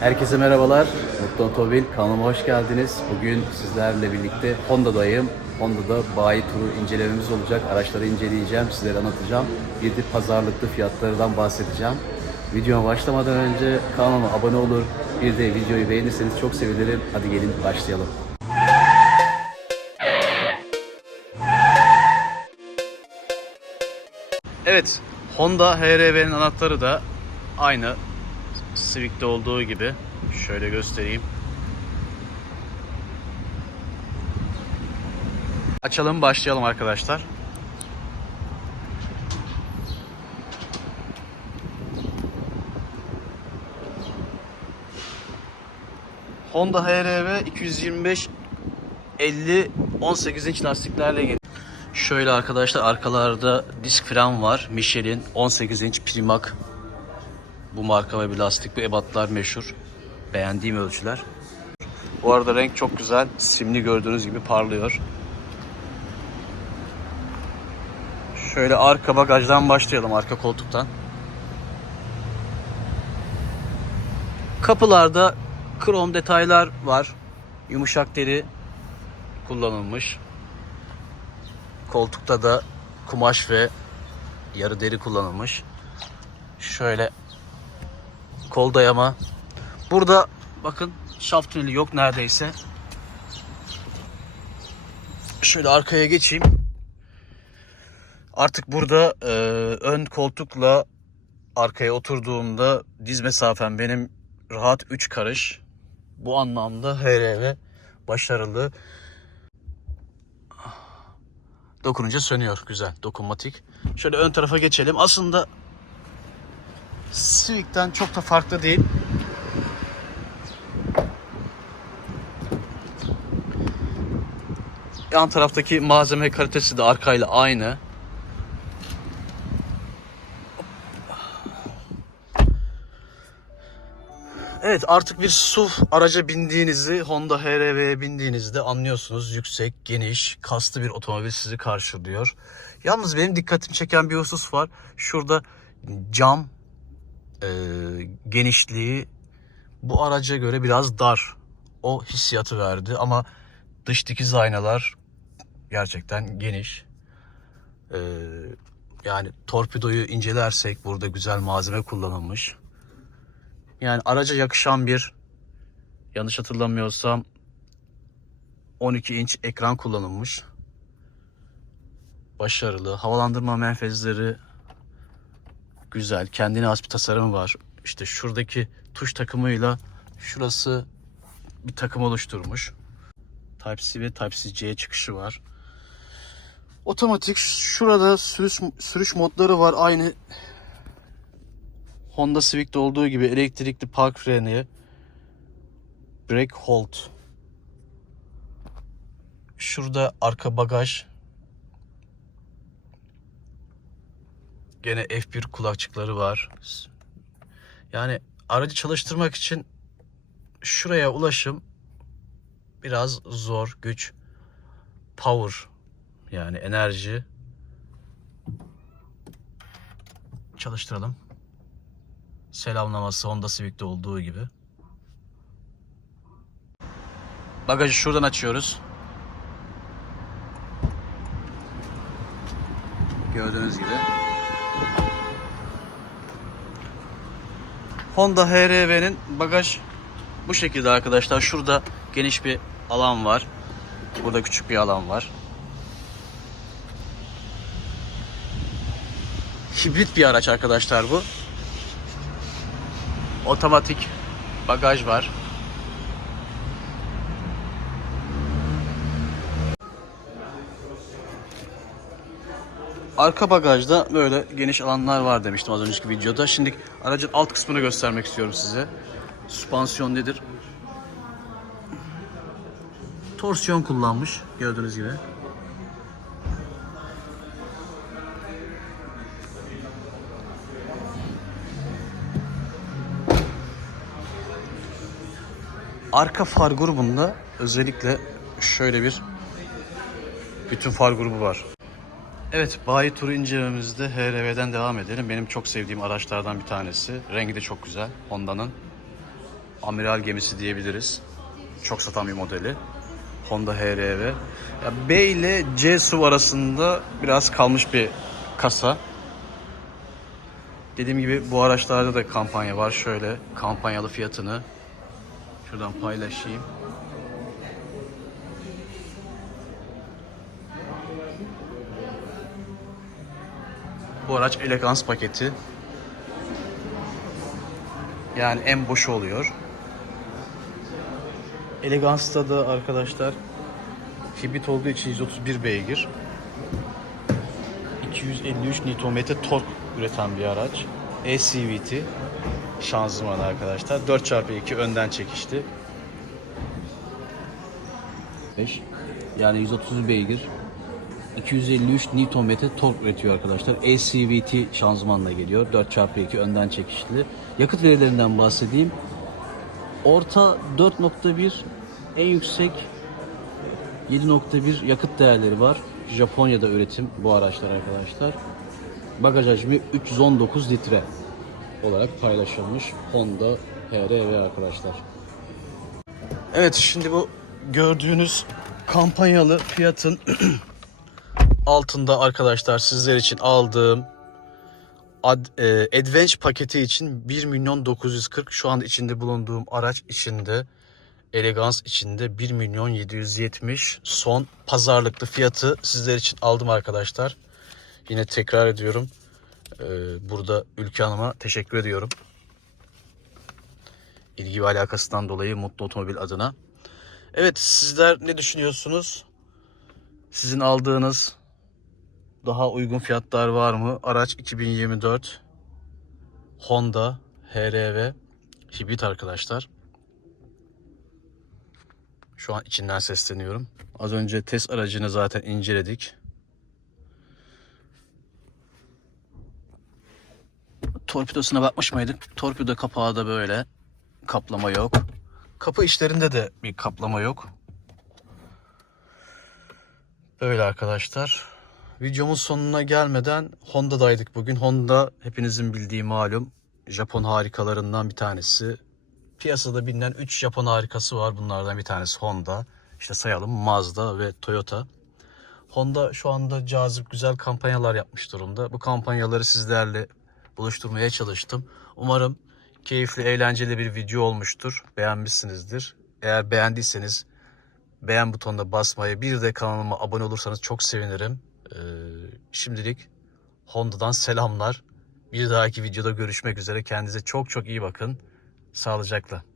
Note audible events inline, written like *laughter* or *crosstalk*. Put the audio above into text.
Herkese merhabalar. Mutlu Otomobil kanalıma hoş geldiniz. Bugün sizlerle birlikte Honda'dayım. Honda'da bayi turu incelememiz olacak. Araçları inceleyeceğim, sizlere anlatacağım. Bir de pazarlıklı fiyatlardan bahsedeceğim. Videoma başlamadan önce kanalıma abone olur. Bir de videoyu beğenirseniz çok sevinirim. Hadi gelin başlayalım. Evet, Honda HR-V'nin anahtarı da aynı Civic'te olduğu gibi. Şöyle göstereyim. Açalım başlayalım arkadaşlar. Honda HR-V 225 50 18 inç lastiklerle geliyor. Şöyle arkadaşlar arkalarda disk fren var. Michelin 18 inç Primac. Bu marka ve bir lastik. Bu ebatlar meşhur. Beğendiğim ölçüler. Bu arada renk çok güzel. Simli gördüğünüz gibi parlıyor. Şöyle arka bagajdan başlayalım. Arka koltuktan. Kapılarda krom detaylar var. Yumuşak deri kullanılmış. Koltukta da kumaş ve yarı deri kullanılmış. Şöyle kol dayama. Burada bakın şaft tüneli yok neredeyse. Şöyle arkaya geçeyim. Artık burada e, ön koltukla arkaya oturduğumda diz mesafem benim rahat 3 karış. Bu anlamda HRV başarılı. Dokununca sönüyor. Güzel. Dokunmatik. Şöyle ön tarafa geçelim. Aslında Civic'ten çok da farklı değil. Yan taraftaki malzeme kalitesi de arkayla aynı. Evet artık bir SUV araca bindiğinizi Honda HR-V'ye bindiğinizde anlıyorsunuz. Yüksek, geniş, kaslı bir otomobil sizi karşılıyor. Yalnız benim dikkatimi çeken bir husus var. Şurada cam e, genişliği bu araca göre biraz dar. O hissiyatı verdi ama dış dikiz aynalar gerçekten geniş. E, yani torpidoyu incelersek burada güzel malzeme kullanılmış. Yani araca yakışan bir yanlış hatırlamıyorsam 12 inç ekran kullanılmış. Başarılı. Havalandırma menfezleri güzel. Kendine has bir tasarımı var. İşte şuradaki tuş takımıyla şurası bir takım oluşturmuş. Type-C ve Type-C çıkışı var. Otomatik şurada sürüş, sürüş modları var. Aynı Honda Civic'te olduğu gibi elektrikli park freni, brake hold. Şurada arka bagaj. Gene F1 kulakçıkları var. Yani aracı çalıştırmak için şuraya ulaşım biraz zor, güç. Power yani enerji. Çalıştıralım selamlaması Honda Civic'te olduğu gibi. Bagajı şuradan açıyoruz. Gördüğünüz gibi. Honda HR-V'nin bagaj bu şekilde arkadaşlar. Şurada geniş bir alan var. Burada küçük bir alan var. Hibrit bir araç arkadaşlar bu otomatik bagaj var. Arka bagajda böyle geniş alanlar var demiştim az önceki videoda. Şimdi aracın alt kısmını göstermek istiyorum size. Süspansiyon nedir? Torsiyon kullanmış gördüğünüz gibi. Arka far grubunda özellikle şöyle bir bütün far grubu var. Evet, bayi turu incelememizde HRV'den devam edelim. Benim çok sevdiğim araçlardan bir tanesi. Rengi de çok güzel Honda'nın. amiral gemisi diyebiliriz. Çok satan bir modeli. Honda HR-V. Ya B ile C SUV arasında biraz kalmış bir kasa. Dediğim gibi bu araçlarda da kampanya var. Şöyle kampanyalı fiyatını şuradan paylaşayım. Bu araç elegans paketi. Yani en boşu oluyor. Elegans'ta da arkadaşlar hibrit olduğu için 131 beygir. 253 Nm tork üreten bir araç. ECVT şanzıman arkadaşlar. 4x2 önden çekişli. 5 yani 130 beygir 253 Nm tork üretiyor arkadaşlar. ACVT şanzımanla geliyor. 4x2 önden çekişli. Yakıt verilerinden bahsedeyim. Orta 4.1 en yüksek 7.1 yakıt değerleri var. Japonya'da üretim bu araçlar arkadaşlar. Bagaj hacmi 319 litre olarak paylaşılmış Honda HR-V arkadaşlar. Evet şimdi bu gördüğünüz kampanyalı fiyatın *clears throat* altında arkadaşlar sizler için aldığım Ad, e, Advantage paketi için 1 milyon 940 şu an içinde bulunduğum araç içinde Elegans içinde 1 milyon 770 son pazarlıklı fiyatı sizler için aldım arkadaşlar. Yine tekrar ediyorum. e, burada Ülke Hanım'a teşekkür ediyorum. İlgi ve alakasından dolayı Mutlu Otomobil adına. Evet sizler ne düşünüyorsunuz? Sizin aldığınız daha uygun fiyatlar var mı? Araç 2024 Honda HR-V hibrit arkadaşlar. Şu an içinden sesleniyorum. Az önce test aracını zaten inceledik. Torpidosuna bakmış mıydık? Torpido kapağı da böyle. Kaplama yok. Kapı içlerinde de bir kaplama yok. Böyle arkadaşlar. Videomuz sonuna gelmeden Honda'daydık bugün. Honda hepinizin bildiği malum Japon harikalarından bir tanesi. Piyasada bilinen 3 Japon harikası var. Bunlardan bir tanesi Honda. İşte sayalım Mazda ve Toyota. Honda şu anda cazip güzel kampanyalar yapmış durumda. Bu kampanyaları sizlerle buluşturmaya çalıştım. Umarım keyifli, eğlenceli bir video olmuştur. Beğenmişsinizdir. Eğer beğendiyseniz beğen butonuna basmayı, bir de kanalıma abone olursanız çok sevinirim. Ee, şimdilik Honda'dan selamlar. Bir dahaki videoda görüşmek üzere. Kendinize çok çok iyi bakın. Sağlıcakla.